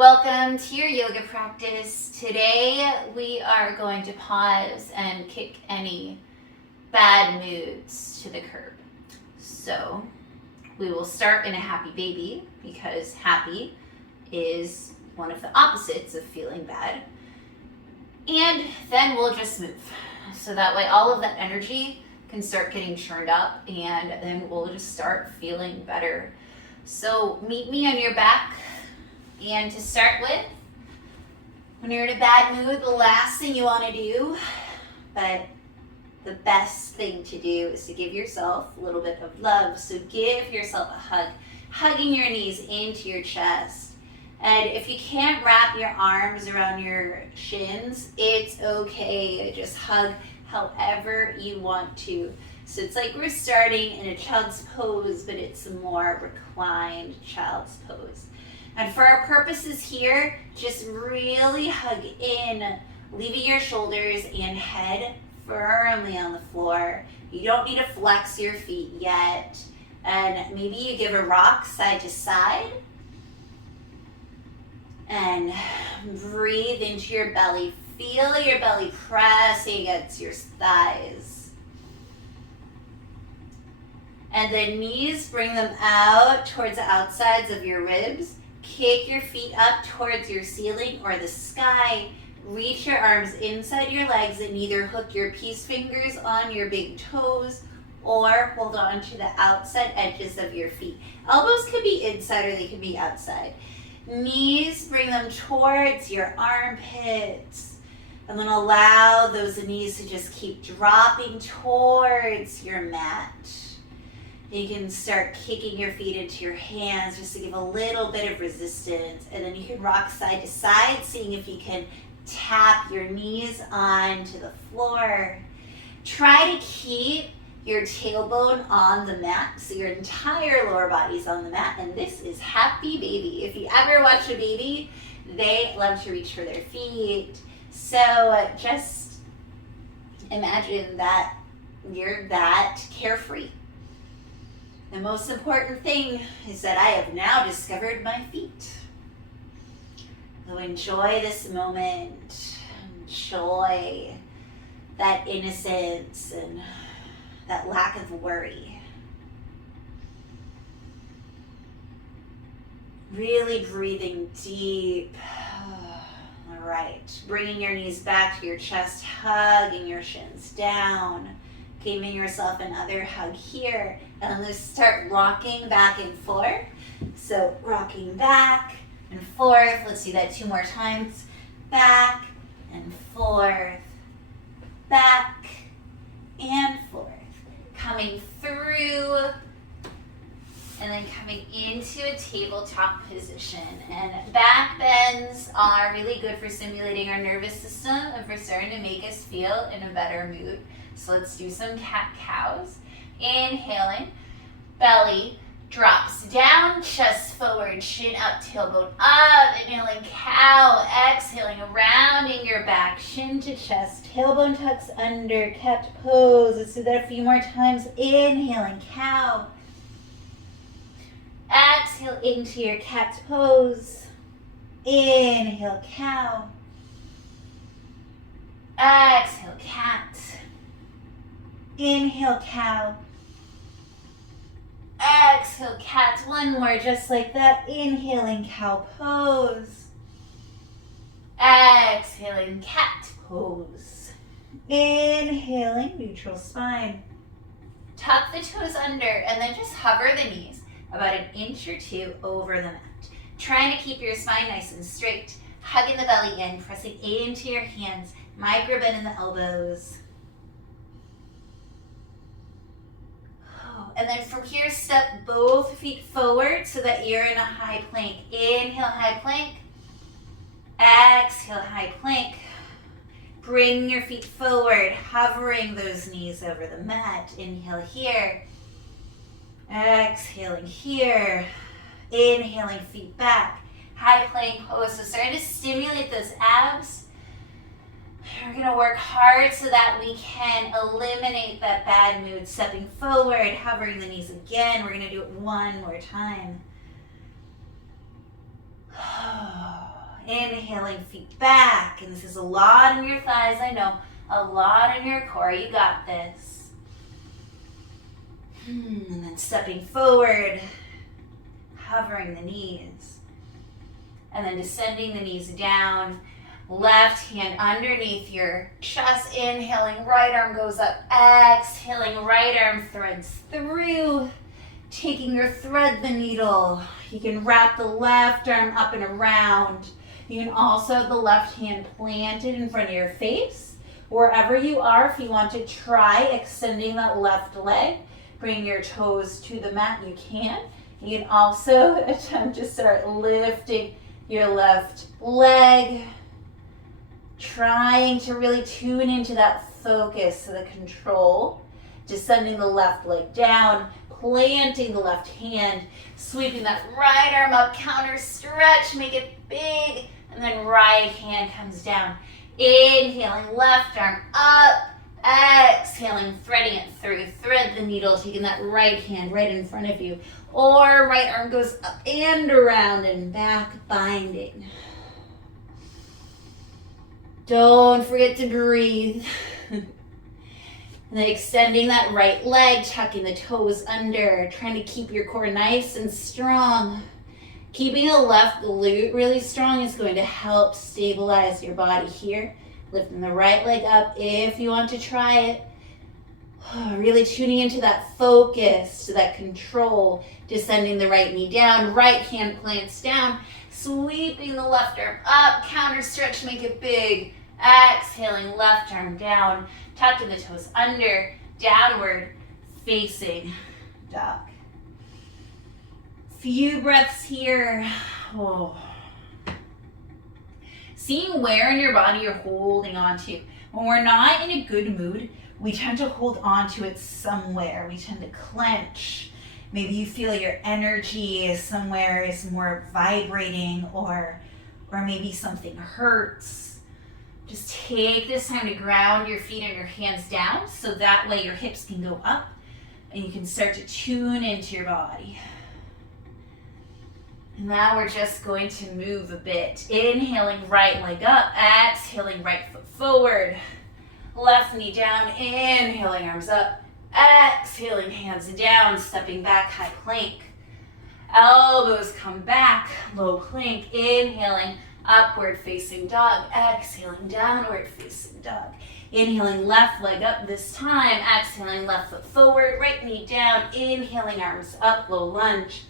Welcome to your yoga practice. Today we are going to pause and kick any bad moods to the curb. So we will start in a happy baby because happy is one of the opposites of feeling bad. And then we'll just move. So that way all of that energy can start getting churned up and then we'll just start feeling better. So meet me on your back. And to start with, when you're in a bad mood, the last thing you want to do, but the best thing to do is to give yourself a little bit of love. So give yourself a hug, hugging your knees into your chest. And if you can't wrap your arms around your shins, it's okay. Just hug however you want to. So it's like we're starting in a child's pose, but it's a more reclined child's pose. And for our purposes here, just really hug in, leaving your shoulders and head firmly on the floor. You don't need to flex your feet yet. And maybe you give a rock side to side. And breathe into your belly. Feel your belly pressing against your thighs. And the knees, bring them out towards the outsides of your ribs. Kick your feet up towards your ceiling or the sky. Reach your arms inside your legs and either hook your peace fingers on your big toes or hold on to the outside edges of your feet. Elbows could be inside or they could be outside. Knees, bring them towards your armpits. And then allow those knees to just keep dropping towards your mat. You can start kicking your feet into your hands just to give a little bit of resistance. And then you can rock side to side, seeing if you can tap your knees onto the floor. Try to keep your tailbone on the mat, so your entire lower body's on the mat. And this is happy baby. If you ever watch a baby, they love to reach for their feet. So just imagine that you're that carefree. The most important thing is that I have now discovered my feet. So enjoy this moment. Enjoy that innocence and that lack of worry. Really breathing deep. All right. Bringing your knees back to your chest, hugging your shins down. Giving yourself another hug here. And let's start rocking back and forth. So rocking back and forth. Let's do that 2 more times. Back and forth. Back and forth. Coming through and then coming into a tabletop position. And back bends are really good for stimulating our nervous system and for starting to make us feel in a better mood. So let's do some cat-cows. Inhaling, belly drops down, chest forward, chin up, tailbone up. Inhaling cow, exhaling, rounding your back, shin to chest, tailbone tucks under, cat pose. Let's do that a few more times. Inhaling cow. Exhale into your cat pose. Inhale cow. Exhale cat. Inhale cow. Exhale cat. One more just like that. Inhaling cow pose. Exhaling cat pose. Inhaling neutral spine. Tuck the toes under and then just hover the knees about 1 inch or 2 over the mat. Trying to keep your spine nice and straight. Hugging the belly in, pressing into your hands. Micro bend in the elbows. And then from here, step both feet forward so that you're in a high plank. Inhale, high plank. Exhale, high plank. Bring your feet forward, hovering those knees over the mat. Inhale here. Exhaling here. Inhaling, feet back. High plank pose. So starting to stimulate those abs. We're going to work hard so that we can eliminate that bad mood. Stepping forward, hovering the knees again. We're going to do it 1 more time. Inhaling, feet back. And this is a lot in your thighs, I know. A lot in your core. You got this. And then stepping forward, hovering the knees. And then descending the knees down. Left hand underneath your chest. Inhaling, right arm goes up. Exhaling, right arm threads through. Taking your thread the needle. You can wrap the left arm up and around. You can also have the left hand planted in front of your face. Wherever you are, if you want to try extending that left leg, bring your toes to the mat, you can. You can also attempt to start lifting your left leg, trying to really tune into that focus, so the control, descending the left leg down, planting the left hand, sweeping that right arm up, counter stretch, make it big, and then right hand comes down. Inhaling, left arm up, exhaling, threading it through. Thread the needle, taking that right hand right in front of you. Or right arm goes up and around and back, binding. Don't forget to breathe. And then extending that right leg, tucking the toes under, trying to keep your core nice and strong. Keeping the left glute really strong is going to help stabilize your body here. Lifting the right leg up if you want to try it. Really tuning into that focus, to that control. Descending the right knee down, right hand plants down. Sweeping the left arm up, counter stretch, make it big. Exhaling, left arm down, tucking the toes under, downward facing dog. Few breaths here. Seeing where in your body you're holding on to. When we're not in a good mood, we tend to hold on to it somewhere. We tend to clench. Maybe you feel your energy somewhere is more vibrating, or maybe something hurts. Just take this time to ground your feet and your hands down, so that way your hips can go up and you can start to tune into your body. And now we're just going to move a bit. Inhaling, right leg up. Exhaling, right foot forward. Left knee down. Inhaling, arms up. Exhaling, hands down. Stepping back, high plank. Elbows come back. Low plank. Inhaling, upward facing dog. Exhaling, downward facing dog. Inhaling, left leg up this time. Exhaling, left foot forward. Right knee down. Inhaling, arms up. Low lunge.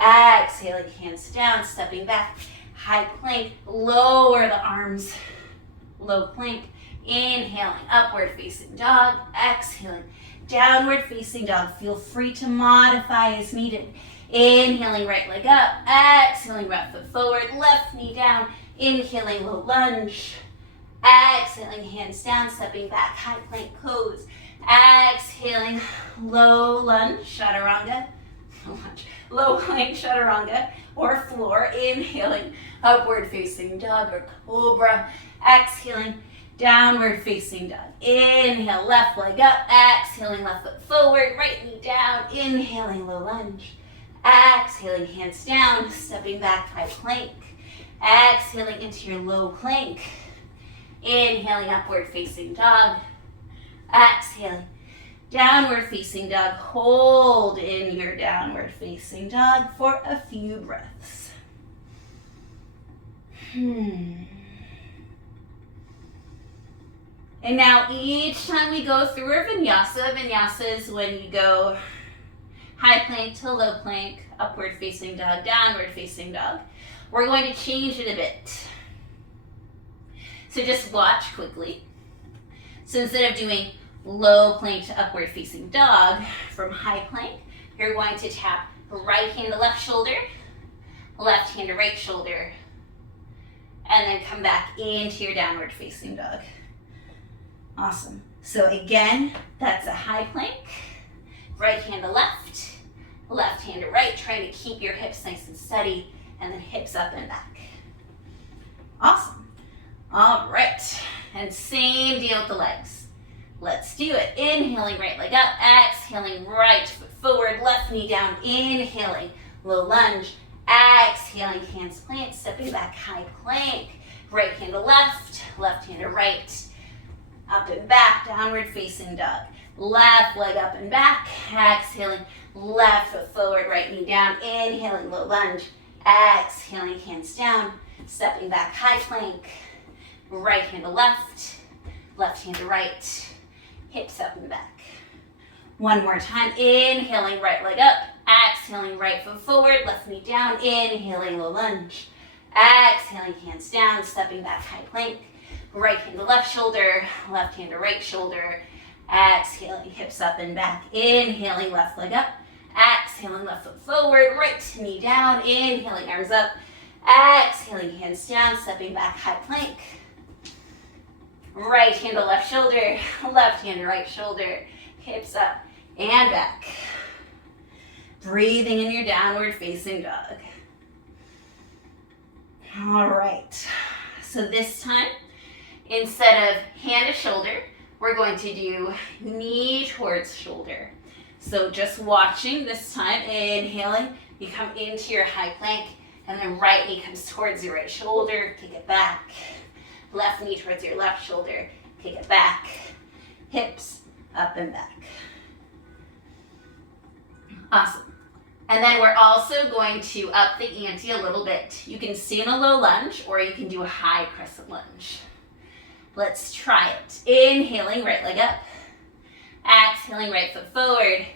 Exhaling, hands down, stepping back, high plank, lower the arms, low plank, inhaling, upward facing dog, exhaling, downward facing dog. Feel free to modify as needed. Inhaling, right leg up, exhaling, right foot forward, left knee down, inhaling, low lunge, exhaling, hands down, stepping back, high plank pose, exhaling, low lunge, chaturanga, low plank chaturanga or floor. Inhaling, upward facing dog or cobra. Exhaling, downward facing dog. Inhale, left leg up. Exhaling, left foot forward. Right knee down. Inhaling, low lunge. Exhaling, hands down. Stepping back, high plank. Exhaling into your low plank. Inhaling, upward facing dog. Exhaling, downward facing dog. Hold in your downward facing dog for a few breaths. And now each time we go through our vinyasa is when you go high plank to low plank, upward facing dog, downward facing dog. We're going to change it a bit. So just watch quickly. So instead of doing low plank to upward facing dog from high plank, you're going to tap right hand to left shoulder, left hand to right shoulder, and then come back into your downward facing dog. Awesome. So again, that's a high plank, right hand to left, left hand to right, trying to keep your hips nice and steady, and then hips up and back. Awesome. All right, and same deal with the legs. Let's do it. Inhaling, right leg up. Exhaling, right foot forward, left knee down. Inhaling, low lunge. Exhaling, hands plant, stepping back, high plank. Right hand to left, left hand to right. Up and back, downward facing dog. Left leg up and back, exhaling, left foot forward, right knee down, inhaling, low lunge. Exhaling, hands down, stepping back, high plank. Right hand to left, left hand to right. Hips up and back. One more time, inhaling, right leg up. Exhaling, right foot forward, left knee down, inhaling, low lunge. Exhaling, hands down, stepping back, high plank. Right hand to left shoulder, left hand to right shoulder. Exhaling, hips up and back. Inhaling, left leg up. Exhaling, left foot forward, right knee down. Inhaling, arms up. Exhaling, hands down, stepping back, high plank. Right hand to left shoulder, left hand to right shoulder. Hips up and back. Breathing in your downward facing dog. All right, so this time, instead of hand to shoulder, we're going to do knee towards shoulder. So just watching this time, inhaling, you come into your high plank, and then right knee comes towards your right shoulder, kick it back. Left knee towards your left shoulder, kick it back. Hips up and back. Awesome. And then we're also going to up the ante a little bit. You can stay in a low lunge or you can do a high crescent lunge. Let's try it. Inhaling, right leg up. Exhaling, right foot forward.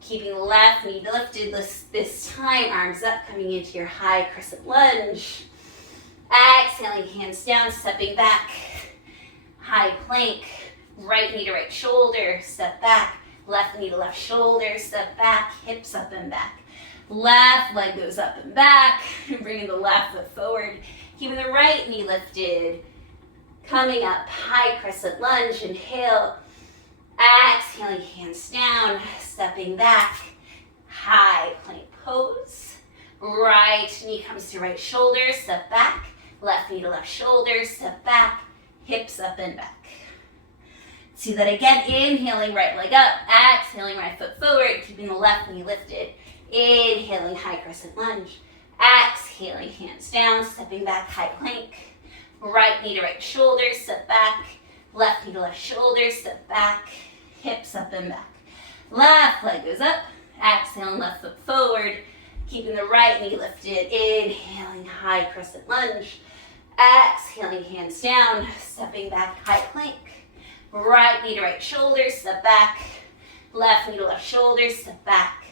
Keeping the left knee lifted this time, arms up, coming into your high crescent lunge. Exhaling, hands down, stepping back. High plank, right knee to right shoulder, step back. Left knee to left shoulder, step back, hips up and back. Left leg goes up and back, bringing the left foot forward, keeping the right knee lifted. Coming up, high crescent lunge, inhale. Exhaling, hands down, stepping back. High plank pose. Right knee comes to right shoulder, step back. Left knee to left shoulder, step back. Hips up and back. Do that again, inhaling, right leg up. Exhaling, right foot forward, keeping the left knee lifted. Inhaling, high crescent lunge. Exhaling, hands down, stepping back, high plank. Right knee to right shoulder, step back. Left knee to left shoulder, step back. Hips up and back. Left leg goes up. Exhaling, left foot forward. Keeping the right knee lifted. Inhaling, high crescent lunge. Exhaling, hands down, stepping back, high plank. Right knee to right shoulder, step back. Left knee to left shoulder, step back.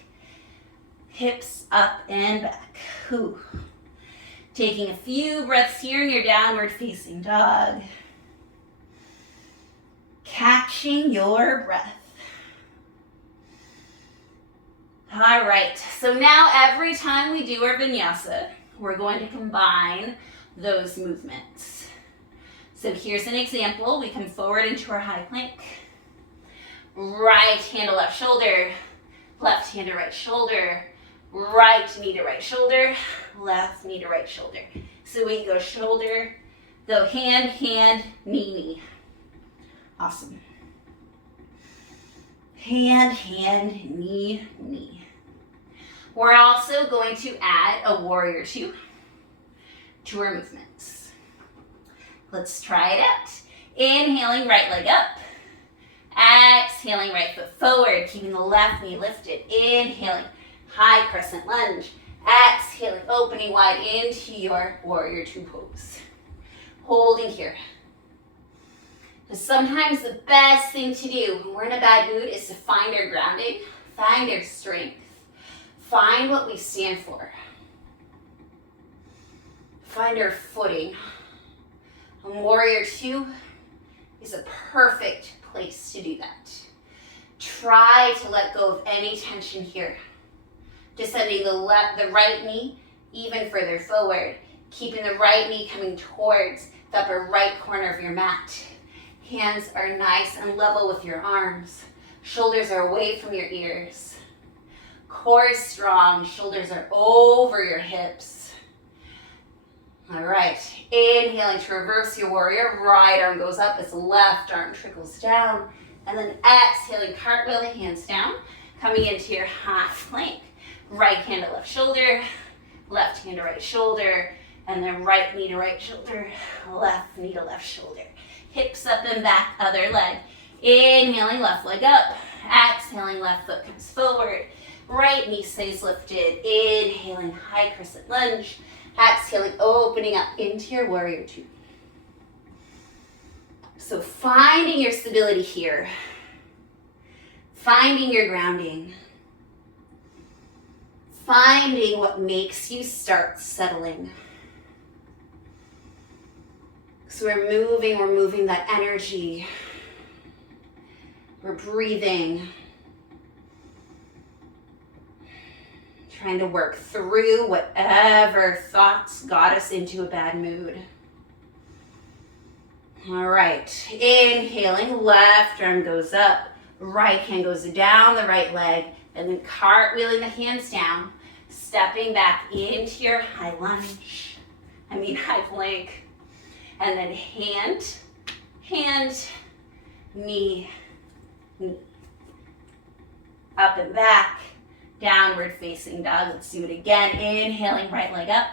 Hips up and back. Whew. Taking a few breaths here in your downward facing dog. Catching your breath. All right, so now every time we do our vinyasa, we're going to combine those movements. So here's an example. We come forward into our high plank. Right hand to left shoulder, left hand to right shoulder, right knee to right shoulder, left knee to right shoulder. So we go shoulder, go hand, hand, knee, knee. Awesome. Hand, hand, knee, knee. We're also going to add a warrior two to our movements. Let's try it out. Inhaling, right leg up. Exhaling, right foot forward, keeping the left knee lifted. Inhaling, high crescent lunge. Exhaling, opening wide into your warrior two pose. Holding here. Because sometimes the best thing to do when we're in a bad mood is to find our grounding, find our strength, find what we stand for. Find our footing. And warrior two is a perfect place to do that. Try to let go of any tension here. Descending the right knee even further forward. Keeping the right knee coming towards the upper right corner of your mat. Hands are nice and level with your arms. Shoulders are away from your ears. Core is strong. Shoulders are over your hips. All right, inhaling to reverse your warrior. Right arm goes up as the left arm trickles down. And then exhaling, cartwheel the hands down. Coming into your high plank. Right hand to left shoulder. left hand to right shoulder, and then right knee to right shoulder, left knee to left shoulder. Hips up and back, other leg. Inhaling, left leg up. Exhaling, left foot comes forward. Right knee stays lifted. Inhaling, high crescent lunge. Exhaling, opening up into your warrior two. So finding your stability here. Finding your grounding. Finding what makes you start settling. So we're moving that energy. We're breathing. Trying to work through whatever thoughts got us into a bad mood. All right, inhaling, left arm goes up, right hand goes down the right leg, and then cartwheeling the hands down, stepping back into your high plank. And then hand, knee, knee. Up and back, downward facing dog. Let's do it again. Inhaling, right leg up.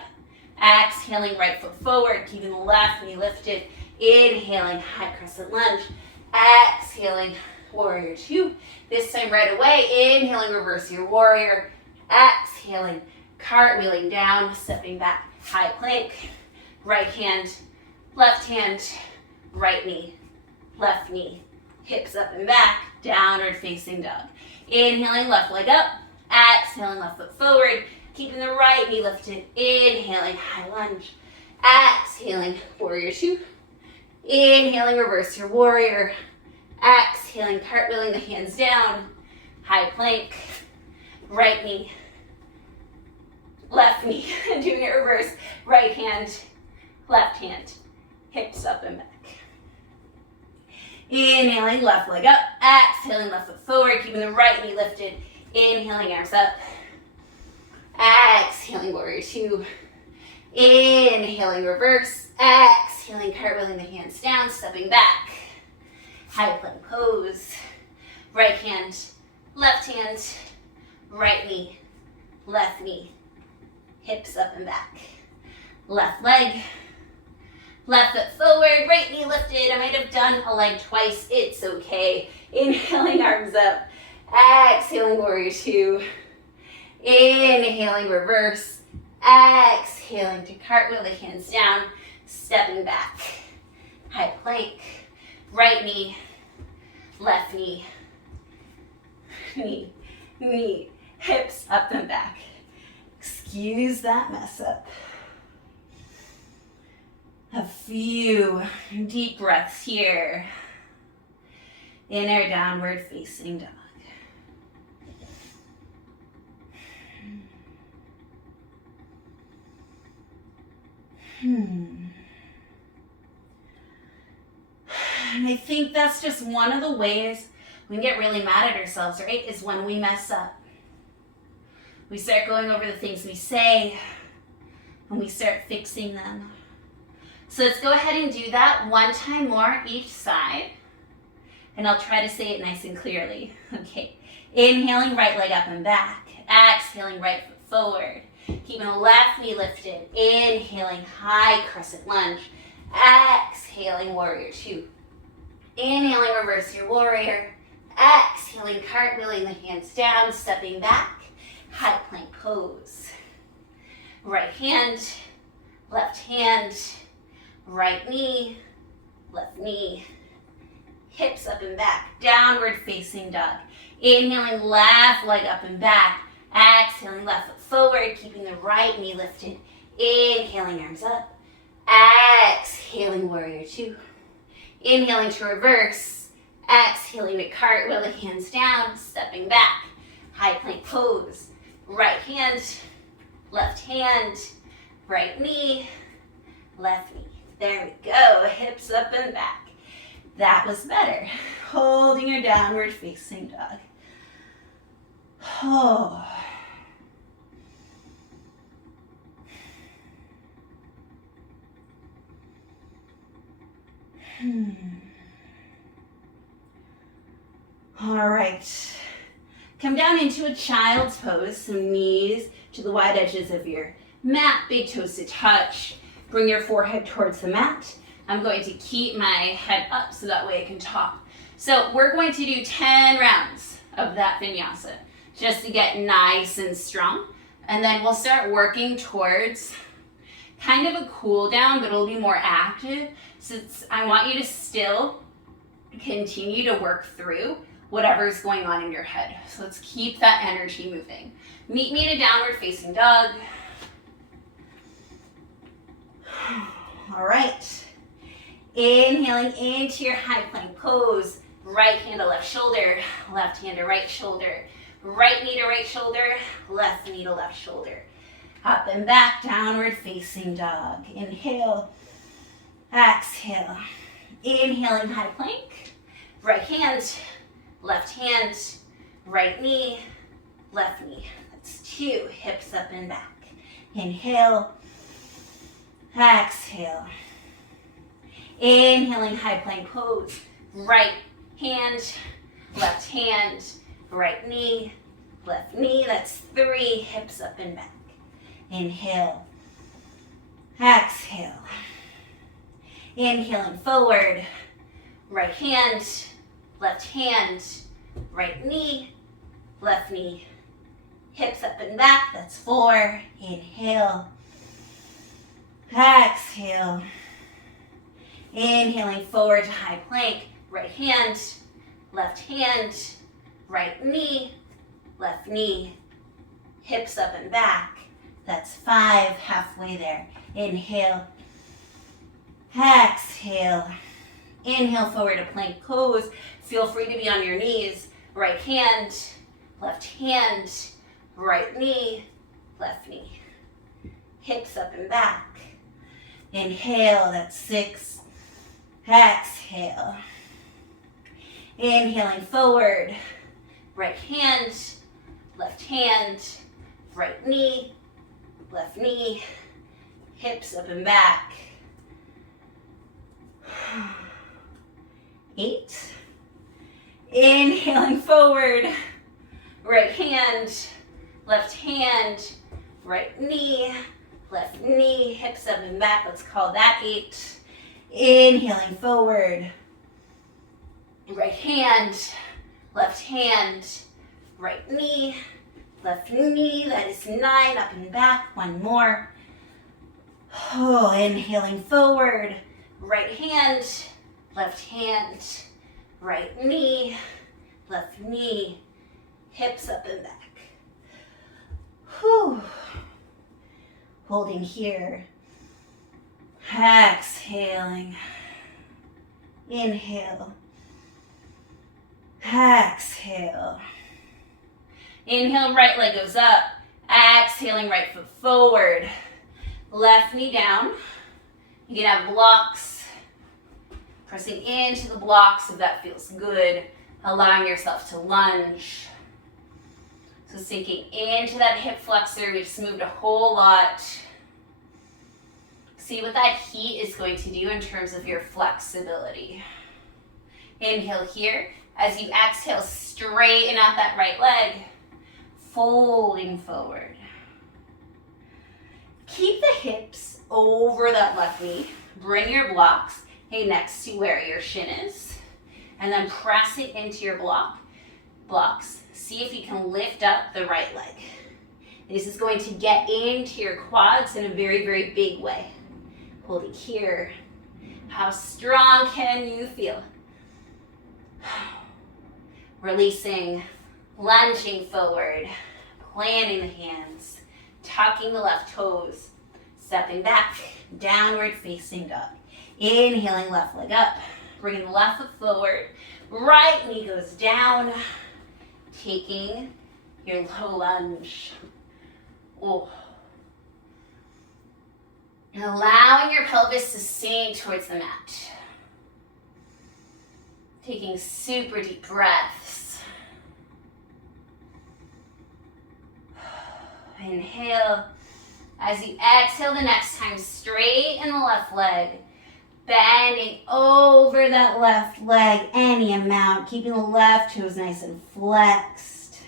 Exhaling, right foot forward, keeping the left knee lifted. Inhaling, high crescent lunge. Exhaling, warrior two. This time right away, inhaling, reverse your warrior. Exhaling, cartwheeling down, stepping back, high plank. Right hand, right knee, left knee. Hips up and back, downward facing dog. Inhaling, left leg up. Exhaling, left foot forward, keeping the right knee lifted. Inhaling, high lunge. Exhaling, warrior two. Inhaling, reverse your warrior. Exhaling, cartwheeling the hands down. High plank. Right knee. Left knee. Doing it reverse. Right hand. Left hand. Hips up and back. Inhaling, left leg up. Exhaling, left foot forward. Keeping the right knee lifted. Inhaling, arms up. Exhaling, warrior two. Inhaling, reverse. Exhaling, cartwheeling the hands down, stepping back. High plank pose. Right hand, right knee, left knee. Hips up and back. Left leg. Left foot forward, right knee lifted. I might have done a leg twice. It's okay. Inhaling, arms up. Exhaling, warrior two. Inhaling, reverse. Exhaling to cartwheel the hands down, stepping back. High plank. Right knee, left knee, knee. Hips up and back. Excuse that mess up. A few deep breaths here in our downward facing dog. And I think that's just one of the ways we get really mad at ourselves, right? Is when we mess up. We start going over the things we say and we start fixing them. So let's go ahead and do that one time more each side. And I'll try to say it nice and clearly. Okay. Inhaling, right leg up and back. Exhaling, right foot forward. Keeping the left knee lifted. Inhaling, high crescent lunge. Exhaling, warrior two. Inhaling, reverse your warrior. Exhaling, cartwheeling the hands down, stepping back. High plank pose. Right hand, right knee, left knee. Hips up and back, downward facing dog. Inhaling, left leg up and back. Exhaling, left foot forward, keeping the right knee lifted. Inhaling, arms up. Exhaling, warrior two. Inhaling to reverse. Exhaling to cartwheel the hands down, stepping back. High plank pose. Right hand, right knee, left knee. There we go, hips up and back. That was better. Holding your downward facing dog. Oh. All right. Come down into a child's pose, so knees to the wide edges of your mat, big toes to touch. Bring your forehead towards the mat. I'm going to keep my head up so that way I can talk. So we're going to do 10 rounds of that vinyasa just to get nice and strong. And then we'll start working towards kind of a cool down, but it'll be more active. So I want you to still continue to work through whatever's going on in your head. So let's keep that energy moving. Meet me in a downward facing dog. All right. Inhaling into your high plank pose. Right hand to left shoulder, left hand to right shoulder, right knee to right shoulder, left knee to left shoulder. Up and back, downward facing dog. Inhale, exhale. Inhaling high plank, right hand, right knee, left knee. That's 2, hips up and back. Inhale, exhale. Inhaling high plank pose, right hand, right knee, left knee. That's 3, hips up and back. Inhale, exhale. Inhaling forward, right hand, right knee, left knee, hips up and back. That's 4. Inhale, exhale. Inhaling forward to high plank, right hand, right knee, left knee, hips up and back. That's 5, halfway there. Inhale, exhale. Inhale forward to plank pose. Feel free to be on your knees. Right hand, right knee, left knee. Hips up and back. Inhale, that's 6. Exhale. Inhaling forward, right hand, right knee, left knee, hips up and back. 8. Inhaling forward, right hand, right knee, left knee, hips up and back. Let's call that 8. Inhaling forward, right hand, right knee, left knee. That is 9, up and back. 1 more. Oh, inhaling forward, right hand, right knee, left knee, hips up and back. Whew. Holding here. Exhaling. Inhale. Exhale. Inhale, right leg goes up. Exhaling, right foot forward. Left knee down. You can have blocks. Pressing into the blocks if that feels good. Allowing yourself to lunge. So sinking into that hip flexor. We just moved a whole lot. See what that heat is going to do in terms of your flexibility. Inhale here. As you exhale, straighten out that right leg. Folding forward. Keep the hips over that left knee. Bring your blocks next to where your shin is. And then press it into your blocks. See if you can lift up the right leg. This is going to get into your quads in a very, very big way. Holding here. How strong can you feel? Releasing, lunging forward, planting the hands, tucking the left toes, stepping back, downward facing dog. Inhaling, left leg up, bringing the left foot forward, right knee goes down, taking your low lunge. Oh. And allowing your pelvis to sink towards the mat. Taking super deep breaths. Inhale. As you exhale the next time, straighten the left leg. Bending over that left leg any amount. Keeping the left toes nice and flexed.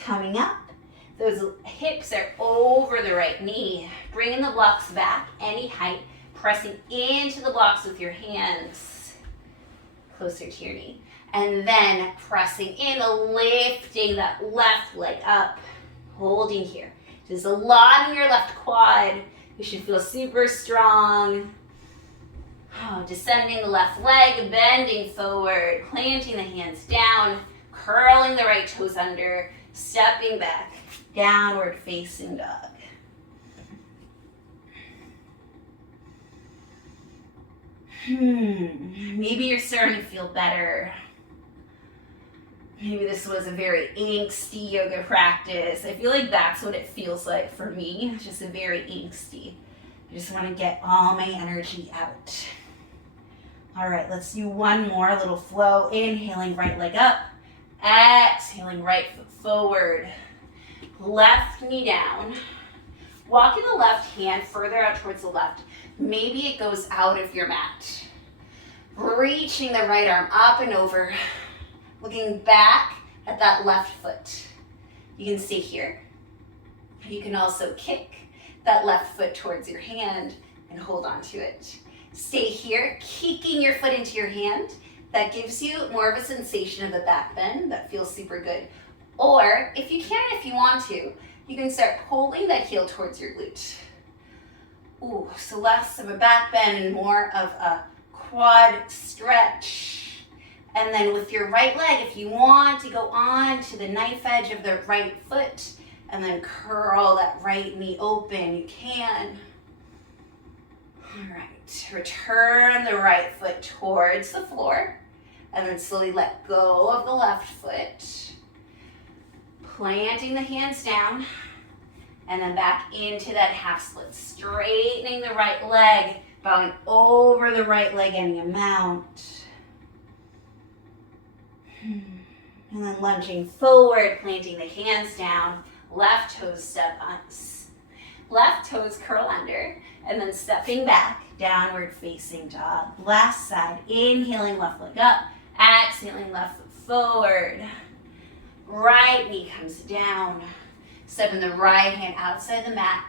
Coming up. Those hips are over the right knee. Bringing the blocks back, any height, pressing into the blocks with your hands closer to your knee. And then pressing in, lifting that left leg up, holding here. There's a lot in your left quad. You should feel super strong. Oh, descending the left leg, bending forward, planting the hands down, curling the right toes under, stepping back, downward facing dog. Maybe you're starting to feel better. Maybe this was a very angsty yoga practice. I feel like that's what it feels like for me, just a very angsty. I just want to get all my energy out. All right, let's do one more, a little flow. Inhaling, right leg up. Exhaling, right foot forward. Left knee down. Walking the left hand further out towards the left. Maybe it goes out of your mat. Reaching the right arm up and over. Looking back at that left foot. You can stay here. You can also kick that left foot towards your hand and hold on to it. Stay here, kicking your foot into your hand. That gives you more of a sensation of a back bend. That feels super good. Or if you can, if you want to, you can start pulling that heel towards your glute. Ooh, so less of a back bend and more of a quad stretch. And then with your right leg, if you want to go on to the knife edge of the right foot and then curl that right knee open, you can. All right, return the right foot towards the floor and then slowly let go of the left foot. Planting the hands down and then back into that half split. Straightening the right leg, bowing over the right leg any amount. And then lunging forward, planting the hands down, left toes step on, left toes curl under, and then stepping back, downward facing dog. Last side, inhaling left leg up, exhaling left foot forward. Right knee comes down, stepping the right hand outside the mat,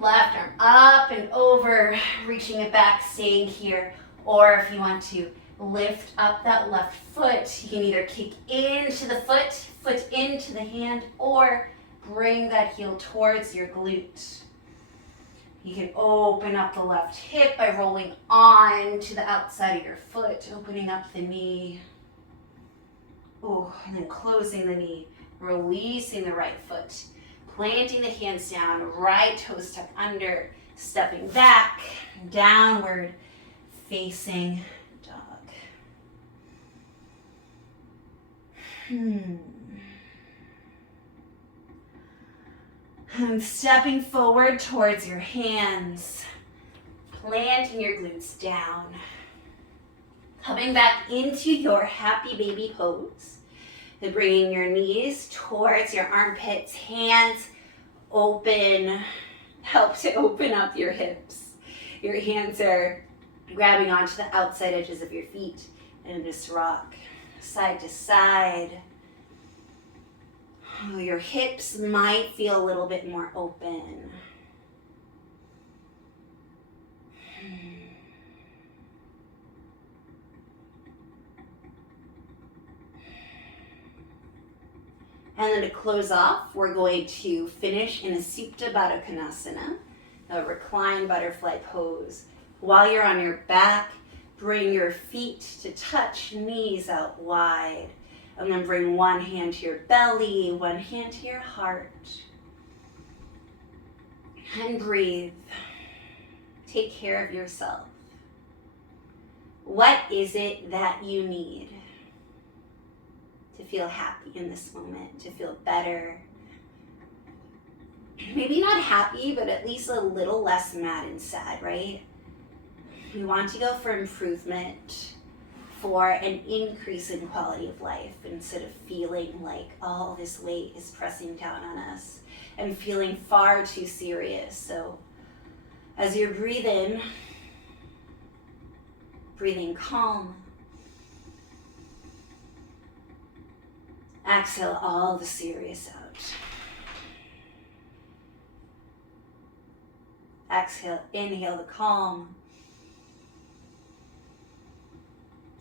left arm up and over, reaching it back, staying here, or if you want to lift up that left foot. You can either kick into the foot, foot into the hand, or bring that heel towards your glute. You can open up the left hip by rolling on to the outside of your foot, opening up the knee. Oh, and then closing the knee, releasing the right foot, planting the hands down, right toes tucked under, stepping back, downward facing dog. And stepping forward towards your hands, planting your glutes down, coming back into your happy baby pose. Then bringing your knees towards your armpits, hands open, help to open up your hips. Your hands are grabbing onto the outside edges of your feet and just rock side to side. Your hips might feel a little bit more open. And then to close off, we're going to finish in a Supta Baddha Konasana, a reclined butterfly pose. While you're on your back, bring your feet to touch, knees out wide. And then bring one hand to your belly, one hand to your heart. And breathe. Take care of yourself. What is it that you need to feel happy in this moment, to feel better? Maybe not happy, but at least a little less mad and sad, right? We want to go for improvement, for an increase in quality of life, instead of feeling like all this weight is pressing down on us and feeling far too serious. So as you breathe in, breathing calm, exhale all the serious out. Exhale, inhale the calm.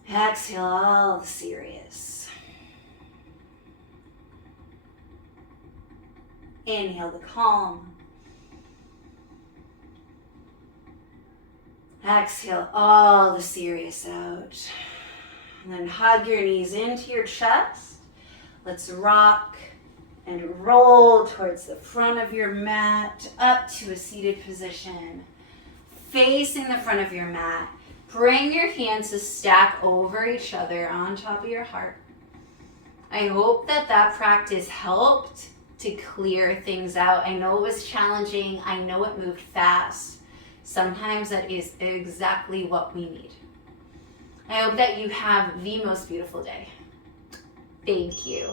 Exhale all the serious. Inhale the calm. Exhale all the serious out. And then hug your knees into your chest. Let's rock and roll towards the front of your mat, up to a seated position. Facing the front of your mat. Bring your hands to stack over each other on top of your heart. I hope that practice helped to clear things out. I know it was challenging. I know it moved fast. Sometimes that is exactly what we need. I hope that you have the most beautiful day. Thank you.